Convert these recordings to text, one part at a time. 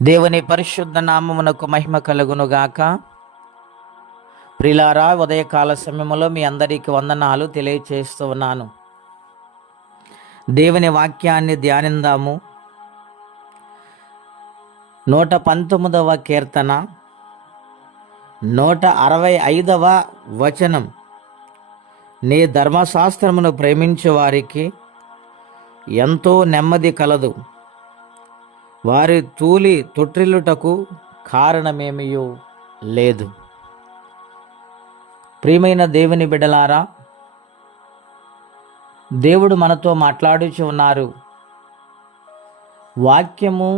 దేవుని పరిశుద్ధ నామమునకు మహిమ కలుగునుగాక. ప్రిలారా, ఉదయకాల సమయంలో మీ అందరికీ వందనాలు తెలియచేస్తూ ఉన్నాను. దేవుని వాక్యాన్ని ధ్యానిందాము. 119వ కీర్తన 165వ వచనం. నీ ధర్మశాస్త్రమును ప్రేమించే వారికి ఎంతో నెమ్మది కలదు, వారి తూలి తొట్టిల్లుటకు కారణమేమియో లేదు. ప్రియమైన దేవుని బిడ్డలారా, దేవుడు మనతో మాట్లాడుచు ఉన్నారు. వాక్యము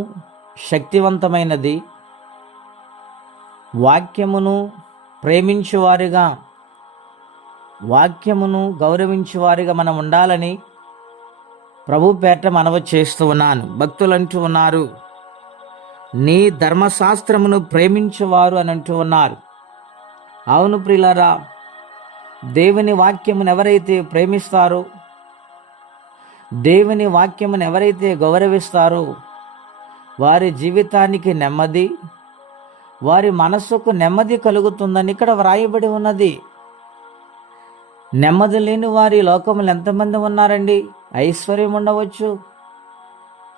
శక్తివంతమైనది. వాక్యమును ప్రేమించువారిగా, వాక్యమును గౌరవించువారిగా మనం ఉండాలని ప్రభు పేట మనవి చేస్తూ ఉన్నాను. భక్తులు అంటూ ఉన్నారు, నీ ధర్మశాస్త్రమును ప్రేమించేవారు అని అంటూ ఉన్నారు. అవును ప్రియులారా, దేవుని వాక్యమును ఎవరైతే ప్రేమిస్తారో, దేవుని వాక్యమును ఎవరైతే గౌరవిస్తారో, వారి జీవితానికి నెమ్మది, వారి మనస్సుకు నెమ్మది కలుగుతుందని ఇక్కడ వ్రాయబడి ఉన్నది. నెమ్మది లేని వారి లోకములు ఎంతమంది ఉన్నారండి? ఐశ్వర్యం ఉండవచ్చు,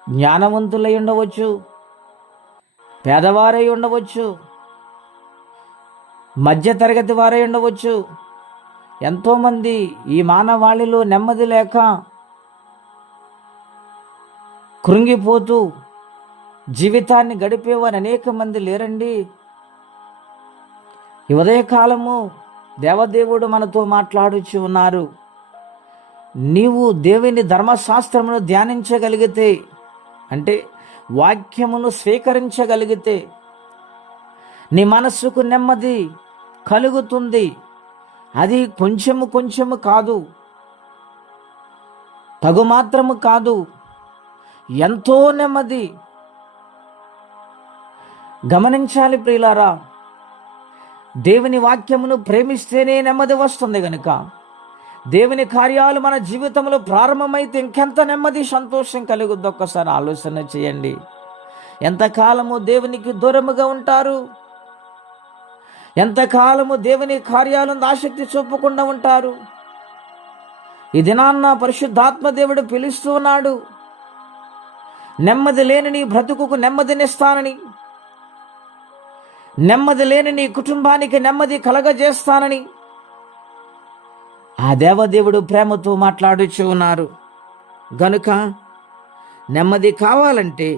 జ్ఞానవంతులై ఉండవచ్చు, పేదవారై ఉండవచ్చు, మధ్యతరగతి వారై ఉండవచ్చు. ఎంతోమంది ఈ మానవాళిలో నెమ్మది లేక కృంగిపోతూ జీవితాన్ని గడిపేవారు అనేక మంది లేరండి. ఈ ఉదయకాలము దేవదేవుడు మనతో మాట్లాడుచు ఉన్నారు. నీవు దేవుని ధర్మశాస్త్రమును ధ్యానించగలిగితే, అంటే వాక్యమును స్వీకరించగలిగితే నీ మనస్సుకు నెమ్మది కలుగుతుంది. అది కొంచెము కొంచెము కాదు, తగు మాత్రము కాదు, ఎంతో నెమ్మది. గమనించాలి ప్రియులారా, దేవుని వాక్యమును ప్రేమిస్తేనే నెమ్మది వస్తుంది గనుక దేవుని కార్యాలు మన జీవితంలో ప్రారంభమైతే ఇంకెంత నెమ్మది, సంతోషం కలుగుద్ది. ఒక్కసారి ఆలోచన చేయండి. ఎంతకాలము దేవునికి దూరముగా ఉంటారు? ఎంతకాలము దేవుని కార్యాలను ఆసక్తి చూపకుండా ఉంటారు? ఈ దినాన్న పరిశుద్ధాత్మ దేవుడు పిలుస్తూ ఉన్నాడు. నెమ్మది లేని నీ బ్రతుకుకు నెమ్మదినిస్తానని, నెమ్మది లేని నీ కుటుంబానికి నెమ్మది కలగజేస్తానని ఆ దేవదేవుడు ప్రేమతో మాట్లాడుచూ ఉన్నారు. గనుక నెమ్మది కావాలంటే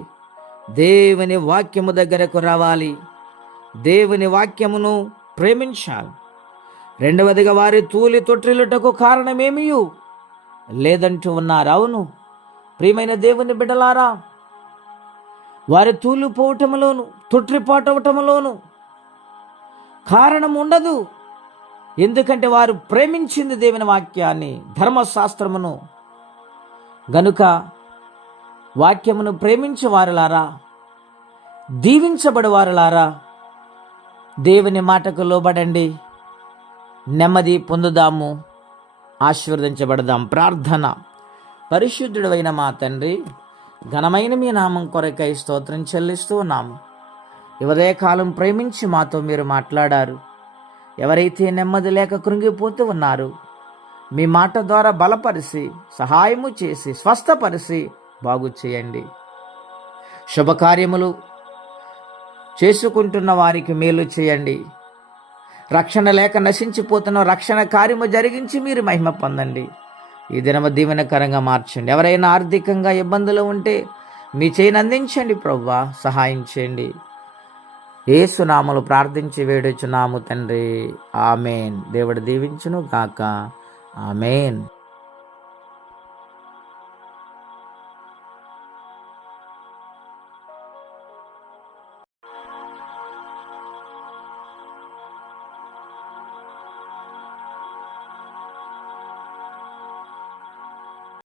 దేవుని వాక్యము దగ్గరకు రావాలి, దేవుని వాక్యమును ప్రేమించాలి. రెండవదిగా, వారి తూలి తొట్టిల్లుటకు కారణమేమీ లేదంటూ ఉన్నారు. అవును ప్రియమైన దేవుని బిడ్డలారా, వారి తూలిపోవటంలోను తొట్టిపాటవటంలోను కారణం ఉండదు. ఎందుకంటే వారు ప్రేమించింది దేవుని వాక్యాన్ని, ధర్మశాస్త్రమును. గనుక వాక్యమును ప్రేమించే వారులారా, దీవించబడి వారులారా, దేవుని మాటకు లోబడండి, నెమ్మది పొందుదాము, ఆశీర్వదించబడదాం. ప్రార్థన. పరిశుద్ధుడైన మా తండ్రి, ఘనమైన మీ నామం కొరకై స్తోత్రం చెల్లిస్తూ ఉన్నాము. ఈ ఉదయకాలం ప్రేమించి మాతో మీరు మాట్లాడారు. ఎవరైతే నెమ్మది లేక కృంగిపోతూ ఉన్నారు, మీ మాట ద్వారా బలపరిచి, సహాయము చేసి, స్వస్థపరిచి బాగు చేయండి. శుభకార్యములు చేసుకుంటున్న వారికి మేలు చేయండి. రక్షణ లేక నశించిపోతున్న రక్షణ కార్యము జరిగించి మీరు మహిమ పొందండి. ఈ దినము దీవెనకరంగా మార్చండి. ఎవరైనా ఆర్థికంగా ఇబ్బందులు ఉంటే మీ చేయిని అందించండి ప్రభువా, సహాయం చేయండి. యేసు నామములో ప్రార్థించి వేడుచున్నాము తండ్రి, ఆమెన్. దేవుడు దీవించును గాక. ఆమెన్.